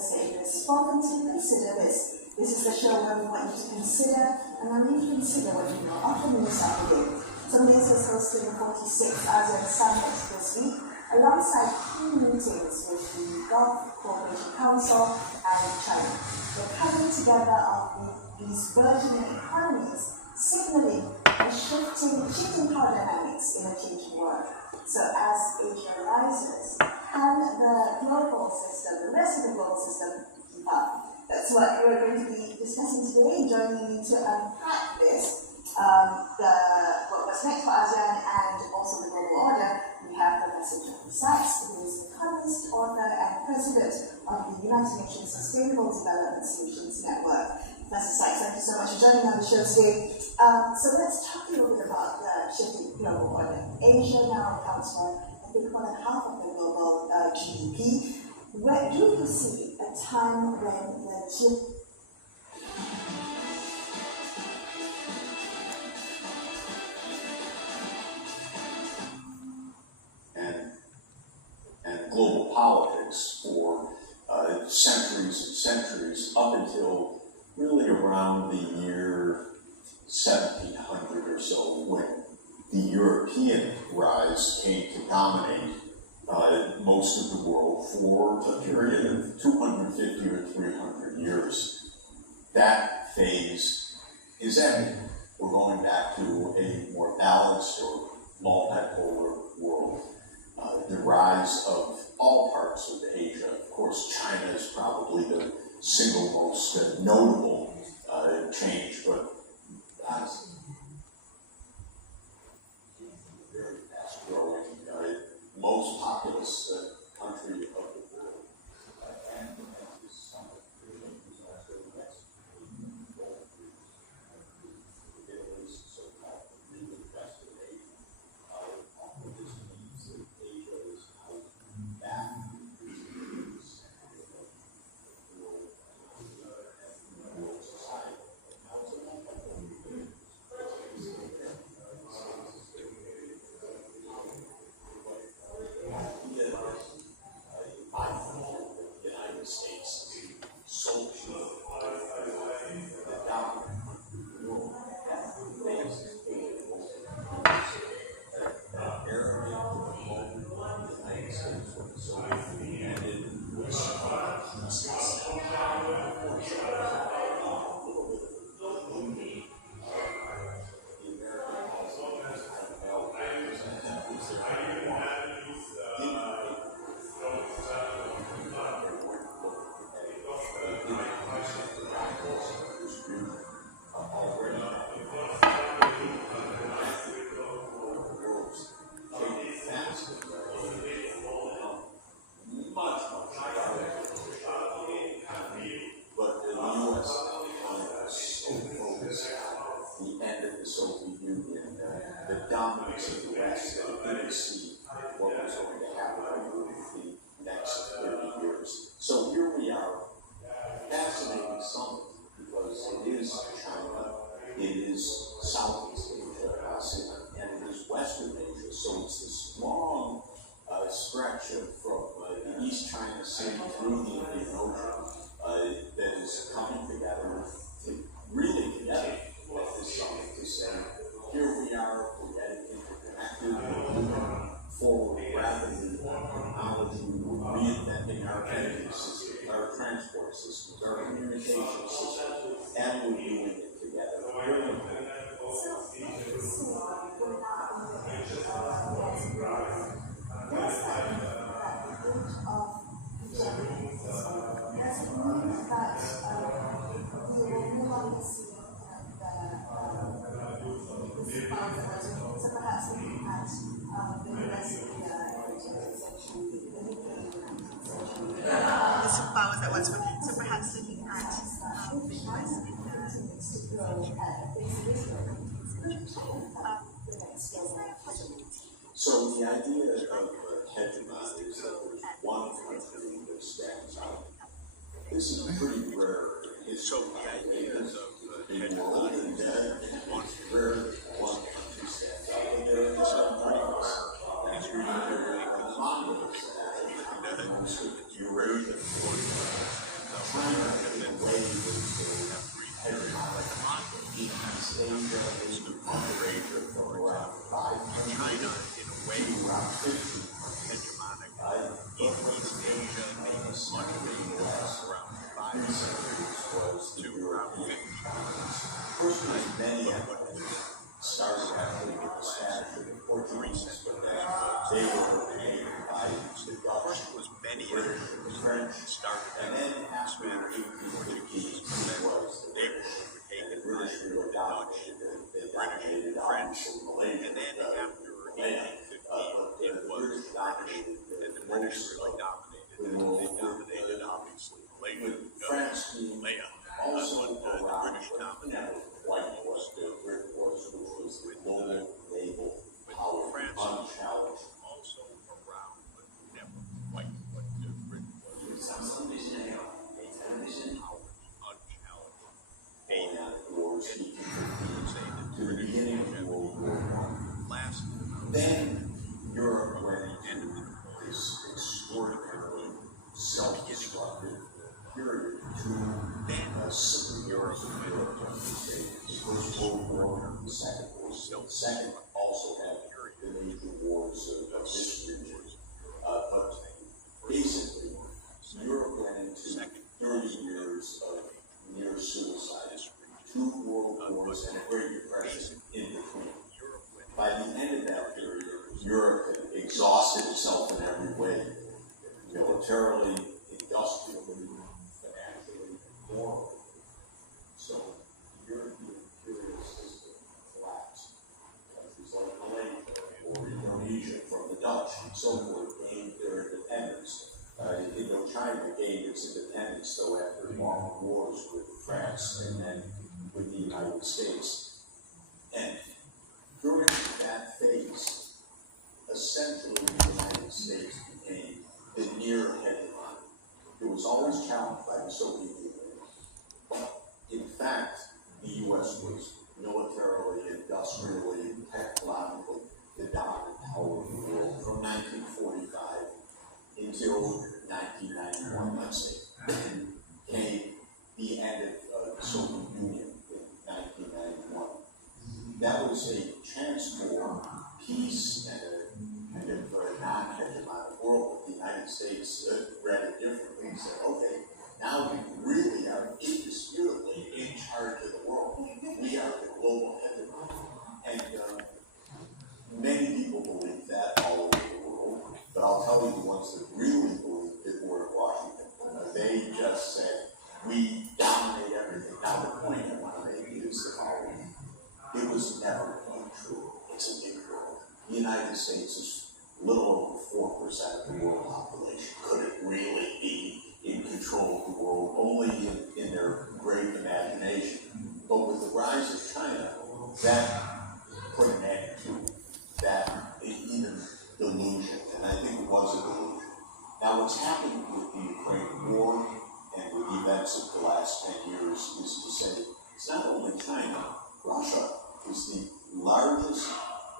say this. Welcome to Consider This. This is the show where we want you to consider and then reconsider what you know after the news again. So this is hosting the 46th ASEAN Summit this week, alongside key meetings with the Gulf Cooperation Council and China. The coming together of these burgeoning economies, signaling a shifting power dynamics in a changing world. So as Asia rises, can the global system, the rest of the global system, keep up? That's what we're going to be discussing today. Joining me to unpack this, what's next for ASEAN and also the global order, we have Professor Jeffrey Sach, who is an economist, author, and president of the United Nations Sustainable Development Solutions Network. Professor Sach, thank you so much for joining on the show today. So let's talk a little bit about the shifting global order. Asia now accounts for, I think, more than half of the global GDP. Where do you see a time when the and global politics for centuries and centuries, up until really around the year 1700 or so, when the European rise came to dominate most of the world for a period of 250 or 300 years. That phase is ending. We're going back to a more balanced or multipolar world. The rise of all parts of Asia, of course, China is probably the single most notable change, but very fast-growing, most populous country of the world. And this summit is also next it is so-called really rest of Asia. All of this means that Asia is now back to the world society. Now it's a multiple United States sold to the dominant country of the world. Arrogant to the moment the United States when the Soviet Union ended So the idea of hegemony is that there's one country that stands out. This is pretty rare in history. The ideas of the world and it's rare that one country stands out. But there is some pretty rare. It's really monuments that most of Eurasia China, in a way, was hegemonic in East Asia, into Upper Asia, from around 500 to around 1500. But what was very much in the last 3 centuries was the European dominance. First, there was many empires. Started actually with the Spanish and the Portuguese, but then they were taken by the Dutch, the British, and the French. And then after 1815, it was the British. And the British really dominated. They dominated obviously Malaysia. But the British dominated most of the world. With France being also around, white was the Brit was, which was the global naval power, unchallenged. Also around, but never quite what the Brit was. Television, unchallenged. Wars 1815 to the beginning of World War I. Then Europe went into this extraordinarily self-destructive period to civil Europe and Europe, the First World War, the Second World War. The Second also had the major wars of this region. But basically, Europe went into 30 years of near suicide, 2 world wars, and a Great Depression in between. By the end of that period, Europe had exhausted itself in every way, militarily, industrially, financially, morally. So the European imperial system collapsed. Countries like Malaysia or Indonesia from the Dutch and so forth gained their independence. Indochina gained its independence, though, after long wars with France and then with the United States. And during that phase, essentially the United States became the near hegemon. It was always challenged by the Soviet Union. But in fact, the U.S. was militarily, industrially, technologically the dominant power of the world from 1945 until 1991, let's say, came the end of the Soviet Union in 1991. That was a chance for peace and a kind of non-hegemonic world. The United States read it differently and said, okay, now we really are indisputably in charge of the world. We are the global hegemon. And many people believe that all over the world, but I'll tell you the ones that really believed it were in Washington. They just said, we dominate everything. Now the point I want to make is the following. It was never quite true. It's a big world. The United States is a little over 4% of the world population. Could it really be in control of the world? Only in their great imagination. But with the rise of China, that put an end to that even delusion. And I think it was a delusion. Now what's happened with the Ukraine war and with the events of the last 10 years is to say, it's not only China, Russia is the largest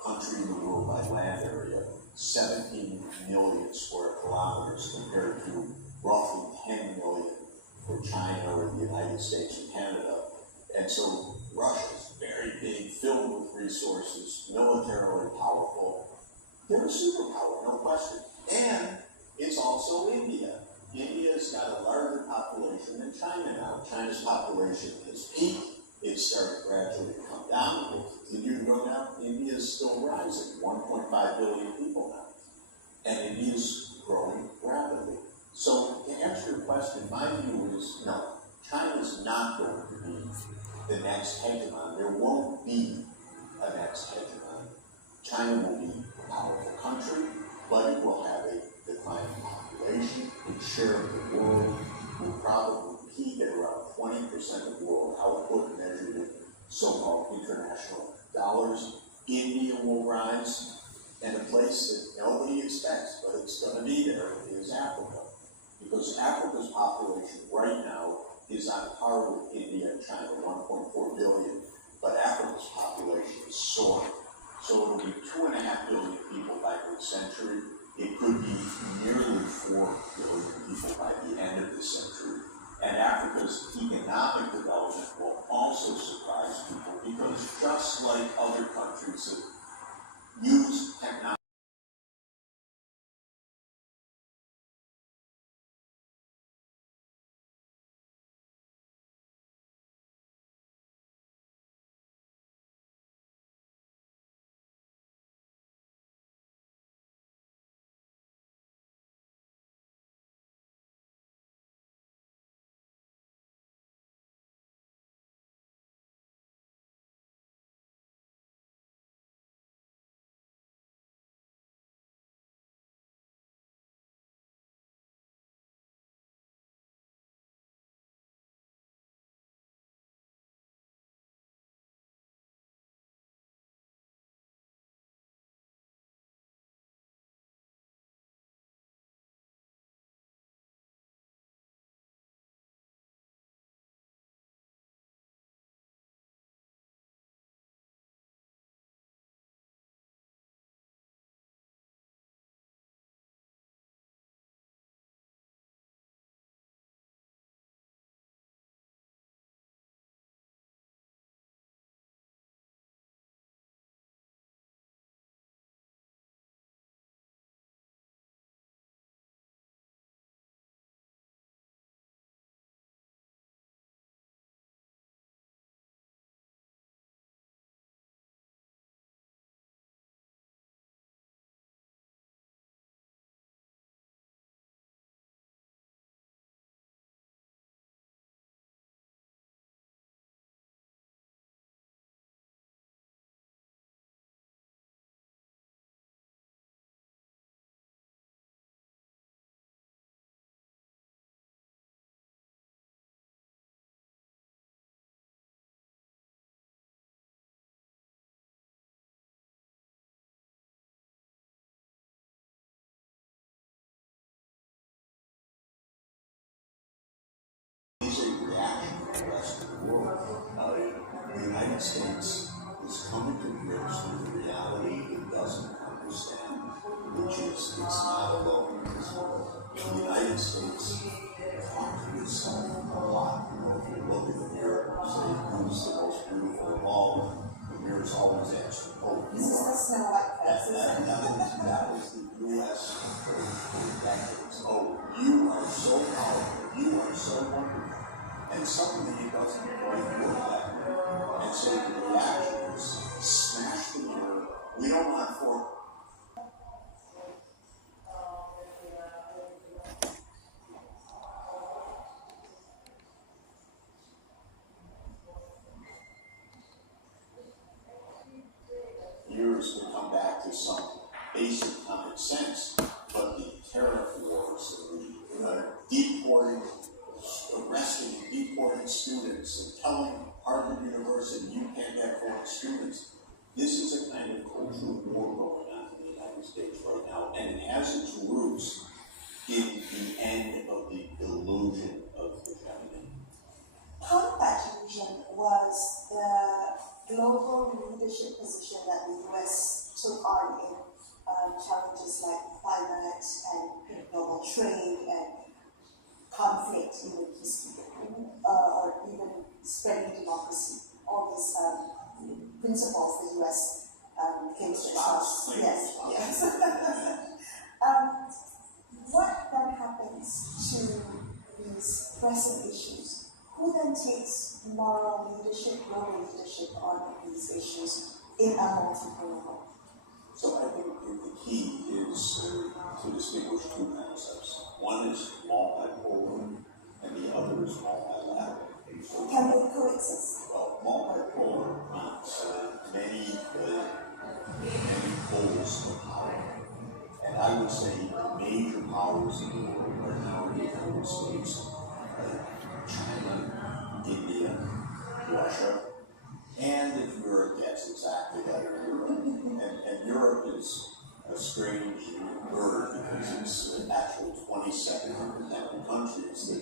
country in the world by land area, 17 million square kilometers compared to roughly 10 million for China or the United States and Canada. And so Russia is very big, filled with resources, militarily powerful. They're a superpower, no question. And it's also India. India's got a larger population than China now. China's population has peaked. It's started gradually to come down. It will continue to go down. India is still rising, 1.5 billion people now. And India's growing rapidly. So to answer your question, my view is no, China's not going to be the next hegemon. There won't be a next hegemon. China will be a powerful country, but it will have a declining population. Its share of the world will probably peak at around 20% of world output measured in so-called international dollars. India will rise, and a place that nobody expects, but it's going to be there, is Africa. Because Africa's population right now is on par with India and China, 1.4 billion, but Africa's population is soaring. So it'll be 2.5 billion people by mid-century. It could be nearly 4 billion people by the end of the century. And economic development will also surprise people, because just like other countries that use technology, is a reaction to the rest of the world. The United States is coming to grips with the reality it doesn't understand, which is it's not alone in this world. The United States talks to itself a lot. If you look in the mirror and say, who's the most beautiful of all, the mirror's always answering, oh, you are. That was the U.S. for decades. Oh, you are so powerful. You are so wonderful. And suddenly it doesn't quite work that way. And so the reaction is smash the mirror. We don't want for. Years to come back to some basic common sense, but the tariff wars, the deporting, arresting and deporting students, and telling Harvard University you can't have foreign students. This is a kind of cultural war going on in the United States right now, and it has its roots in the end of the illusion of hegemony. Part of that illusion was the global leadership position that the US took on in challenges like climate and global trade and conflict, even peacekeeping, or even spreading democracy. All these principles the US came to espouse. Yes. What then happens to these pressing issues? Who then takes moral leadership, global leadership on these issues in a multipolar world? So I think the key is to distinguish two concepts. One is multipolar, and the other is multilateral. Can they coexist? Well, multipolar means many poles of power. And I would say the major powers in the world are now the United States, China, India, Russia, and if Europe gets exactly like Europe. And Europe is a strange bird because it's actually 2,700 countries that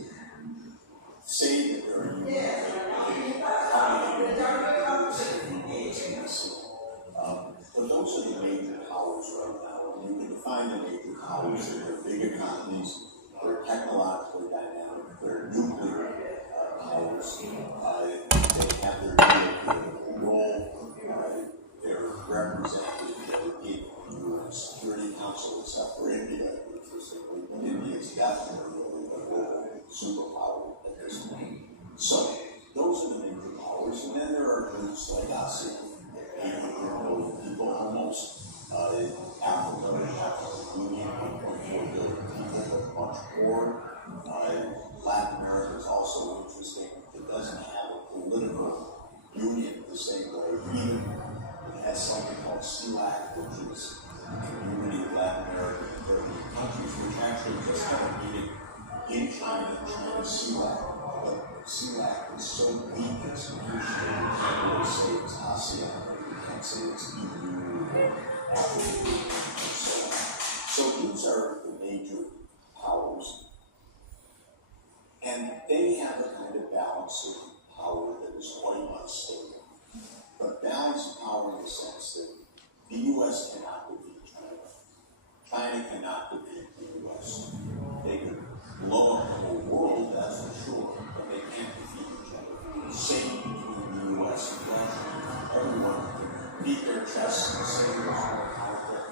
superpower at this point. So those are the major powers, and then there are groups like ASEAN, 800 million people almost. Africa has a union, 1.4 billion people, but much more. Latin America is also interesting. It doesn't have a political union the same way either. It has something called CELAC, which is the Community of Latin American and Caribbean Countries, which actually just had a meeting in China, CELAC. But CELAC is so weak, it's usually you can't really say it's ASEAN, you can't say it's EU or Africa, and so on. So these are the major powers. And they have a kind of balance of power that is quite unstable. But balance of power in the sense that the U.S. cannot defeat China. China cannot defeat the U.S. They could blow up the whole world, that's for sure, but they can't defeat each other. Same between the U.S. and Russia. Everyone can beat their chests and say who's more powerful.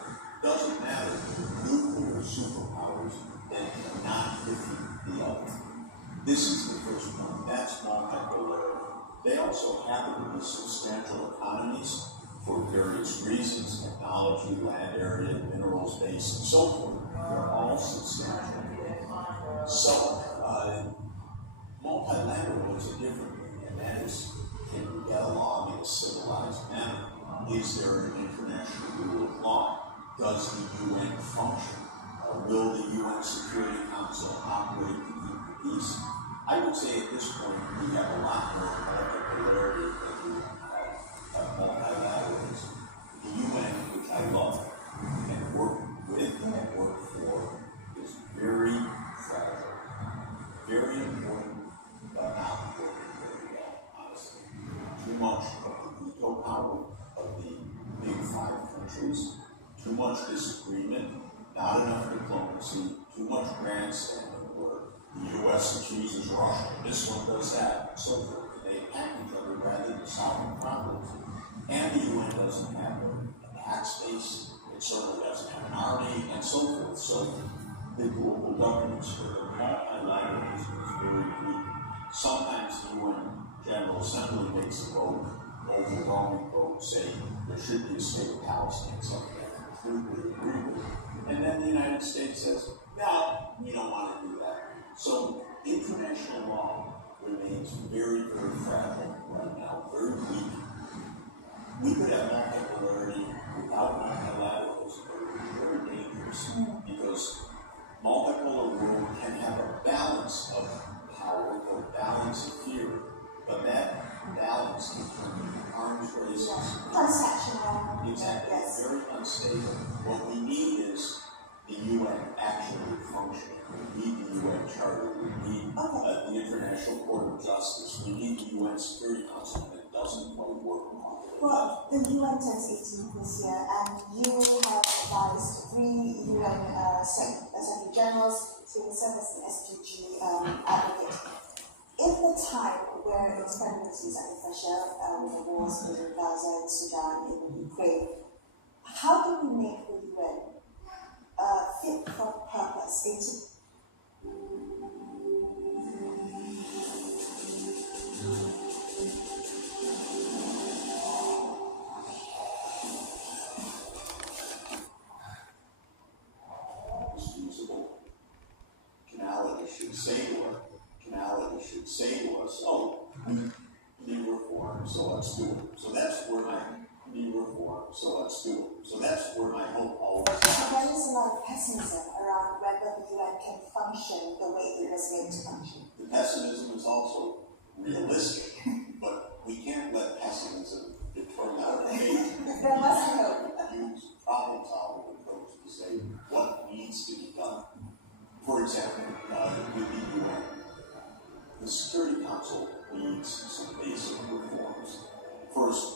Doesn't matter. Nuclear superpowers that cannot defeat the other. This is the first one. That's multipolarity. They also happen to be substantial economies for various reasons, technology, land area, minerals base, and so forth. They're all substantial. So, multilateralism is different, and that is, can we get along in a civilized manner? Is there an international rule of law? Does the UN function? Will the UN Security Council operate to keep the peace? I would say at this point we have a lot more multipolarity than we have multilateralism. The UN, which I love and work with and work for, is very fragile, very important, but not working very well, honestly. Too much of the veto power of the big five countries, too much disagreement, not enough diplomacy, too much grandstanding work. The U.S. accuses Russia, this one does that, and so forth. They attack each other rather than solving problems. And the UN doesn't have a tax base, it certainly doesn't have an army, and so forth. So the global governance for the multilateralism is very weak. Sometimes the UN General Assembly makes a vote, overwhelming vote, saying there should be a state of Palestine, something I completely agree with. And then the United States says, no, we don't want to do that. So international law remains very, very fragile right now, very weak. We could have multipolarity without multilateralism, but it would be very dangerous because multipolar world can have a balance of power or balance of fear, but that balance can turn into arms races. Transactional. Exactly. Yes. Very unstable. What we need is the UN actually functioning. We need the UN Charter. We need the International Court of Justice. We need the UN Security Council that doesn't quite work properly. Well, the UN turns 18 this year, and you have advised 3 UN Secretary Generals to serve as an SDG advocate. In the time where its presidency is under pressure with the wars in Gaza and Sudan and Ukraine, how do we make the UN fit for purpose? Canality should say to us, oh, we need reform, so let's do it. So that's where I need reform, so let's do it. So that's where I hope always happens. There is a lot of pessimism around whether the UN can function the way it was made to function. The pessimism is also realistic, but we can't let pessimism determine our fate. There must be hope. Use problem-solving approach to say what needs to be done. For example, with the UN, the Security Council needs some basic reforms. First,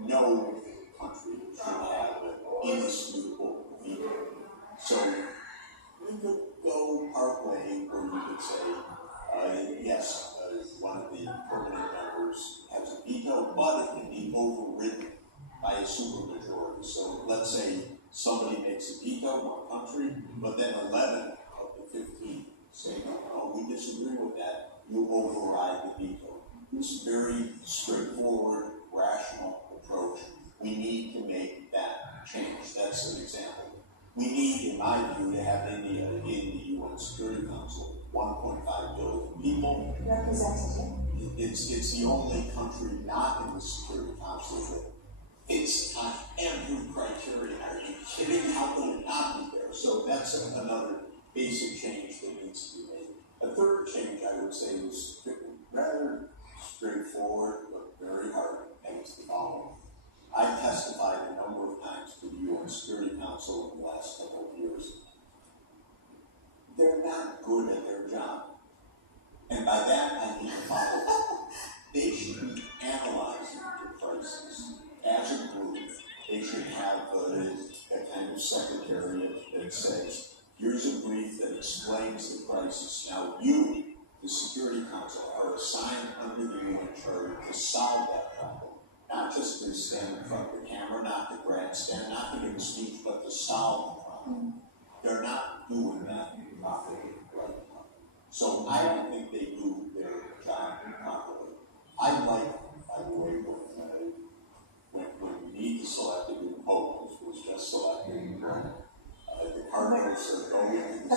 no country should have an indisputable veto. So we could go part way where we could say, yes, one of the permanent members has a veto, but it can be overridden by a supermajority. So let's say somebody makes a veto, one country, but then 11 of the 15 say, no, we disagree with that, you override the veto. It's a very straightforward, rational approach. We need to make that change. That's an example. We need, in my view, to have India in the UN Security Council. 1.5 billion people. Representative. It's the only country not in the Security Council that it's on every criteria. Are you kidding? How could it not be there? So that's another basic change that needs to be made. A third change, I would say, is rather straightforward but very hard, and it's the following. I've testified a number of times to the UN Security Council in the last couple of years. They're not good at their job. And by that, I mean the following. They should be analyzing the crisis as a group. They should have a kind of secretariat that says, here's a brief that explains the crisis. Now you, the Security Council, are assigned under the UN Charter to solve that problem. Not just to stand in front of the camera, not to grandstand, not to give a speech, but to solve the problem. They're not doing that properly right now. So I don't think they do their job properly. I like, by the way, when we need to select a new pope, which was just selected, the cardinals are going to the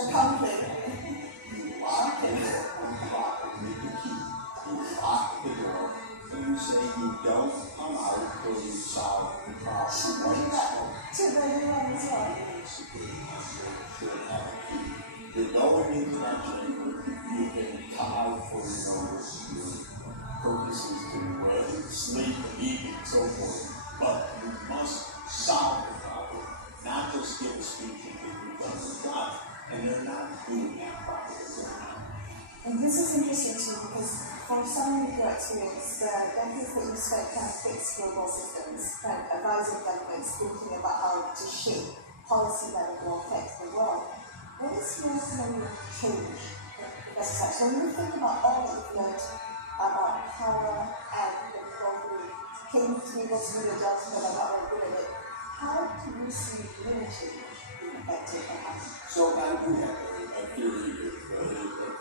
you lock the door, unlock it, make the key, you lock the door, and you say you don't come out until you solve the problem. To the UN as well. You're going into that chamber, you can come out for your purposes to sleep and eat and so forth, but you must solve the problem, not just give a speech and think you've done your job. And they're not doing that properly. And this is interesting to me because from some of your experience, the decades that you spent kind of fix global systems, kind of advising governments, thinking about how to shape policy that will affect the world. What is your kind of change, Professor Sach? So when you think about all that you've learned about power and the people who came to be able to do the jobs but are not very good at it, how do you see unity being effective and happening? So I do have a theory of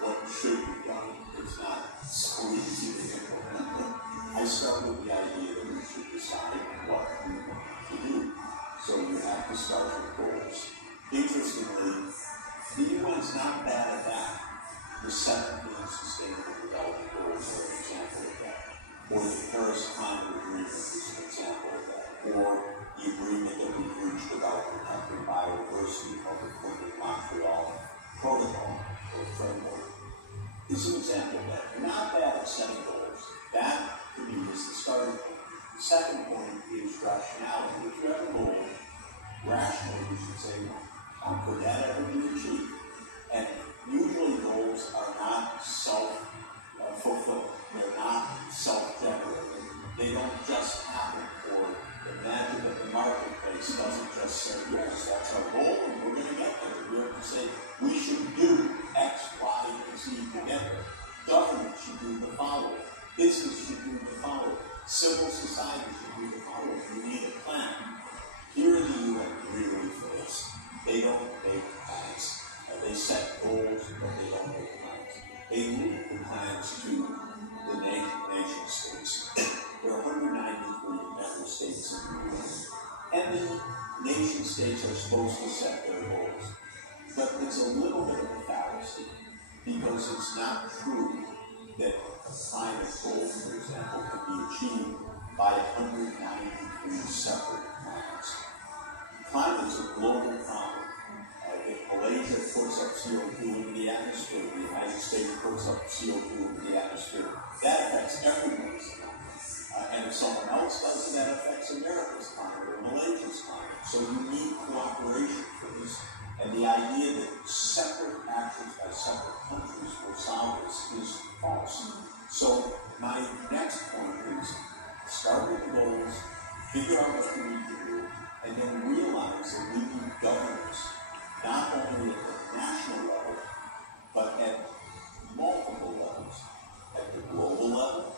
what should be done. It's not so easy to implement. I start with the idea that we should decide what we want to do. So you have to start with goals. Interestingly, the UN's not bad at that. The 17 Sustainable Development Goals are an example of that. Or the Paris Climate Agreement is an example of that. Or the agreement that we've reached about protecting biodiversity called the Montreal Protocol or framework is an example of that. You're not bad at setting goals. That, to me, is the starting point. The second point is rationality. If you have a goal, rationally you should say, how could that ever be achieved? And usually goals are not self-fulfilling. They're not self-generating. They don't just happen, or the magic of the marketplace doesn't just say, yes, that's our goal, and we're going to get there. You have to say, we should do X, Y, and Z to get there. Government should do the following. Business should do the following. Civil society should do the following. You need a plan. Here in the UN, really fails. They don't make plans. They set goals, but they don't make plans. They leave the plans to the nation states. There are 193 member states in the UN. And the nation states are supposed to set their goals. But it's a little bit of a fallacy, because it's not true that a climate goal, for example, can be achieved by 193 separate plans. Climate is a global problem. If Malaysia puts up CO2 into the atmosphere, the United States puts up CO2 into the atmosphere, that affects everybody's climate. And if someone else does it, that affects America's climate or Malaysia's climate. So you need cooperation for this. And the idea that separate actions by separate countries will solve this is false. So my next point is start with goals, figure out what we need to do, and then realize that we need governance, not only at the national level, but at multiple levels. At the global level,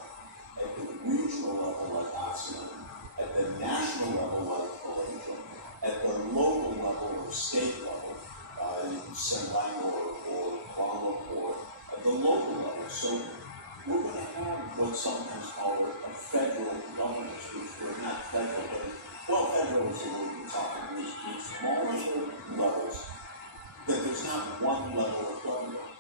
at the regional level like ASEAN, at the national level like Malaysia, at the local level or state level, Senlang or Kuala So we're going to have what's sometimes called a federal government, which we're not federal, but well, federal is the word we're talking, which means multiple levels, that there's not one level of government.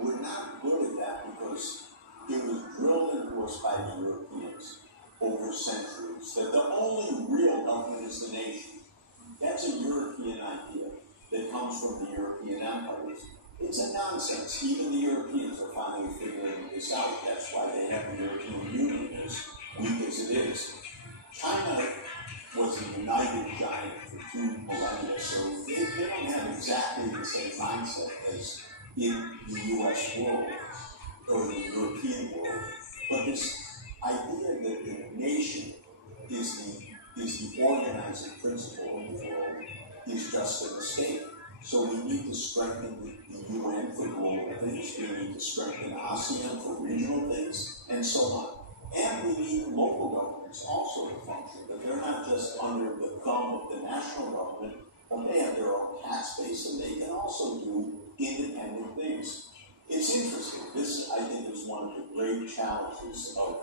We're not good at that because it was drilled into us by the Europeans over centuries that the only real government is the nation. That's a European idea that comes from the European empires. It's a nonsense. Even the Europeans are finally figuring this out. That's why they have the European Union as weak as it is. China was a united giant for 2 millennia, so they don't have exactly the same mindset as in the US world or the European world. But this idea that the nation is the organizing principle of the world is just a mistake. So we need to strengthen the UN for global things, we need to strengthen ASEAN for regional things, and so on. And we need local governments also to function, that they're not just under the thumb of the national government, but they have their own tax base and they can also do independent things. It's interesting. This, I think, is one of the great challenges of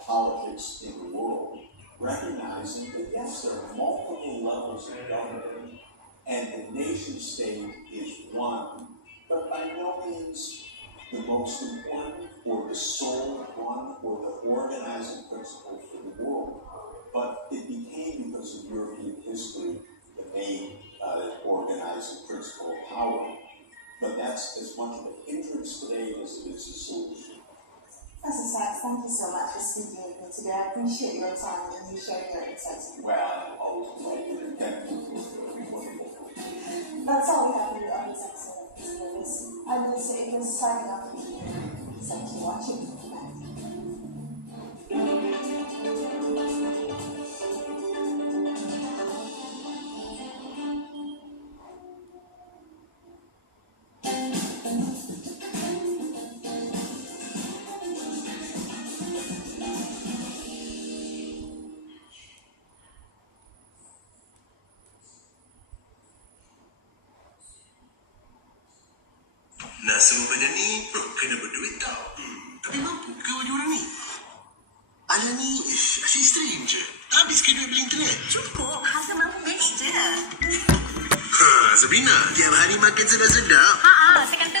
politics in the world, recognizing that yes, there are multiple levels of government, and the nation state is one, but by no means the most important, or the sole one, or the organizing principle for the world. But it became, because of European history, the main organizing principle of power. But that's as much of a hindrance today as it is a solution. Professor Sach, thank you so much for speaking with me today. I appreciate your time and you sharing your insights. Well, I'm always delighted. Thank you. That's all we have for you on this episode of This Service. I'm Lisa Inglis signing off for you. Thank you for watching. Good night. Nak semua benda ni, kena berduit tau. Tapi mampu ke baju orang ni? Alah ni, asyik stream je. Habis ke duit beli internet? Cukup, hasil mampu manage je. Sabrina, tiap hari makan sedap-sedap. Saya kata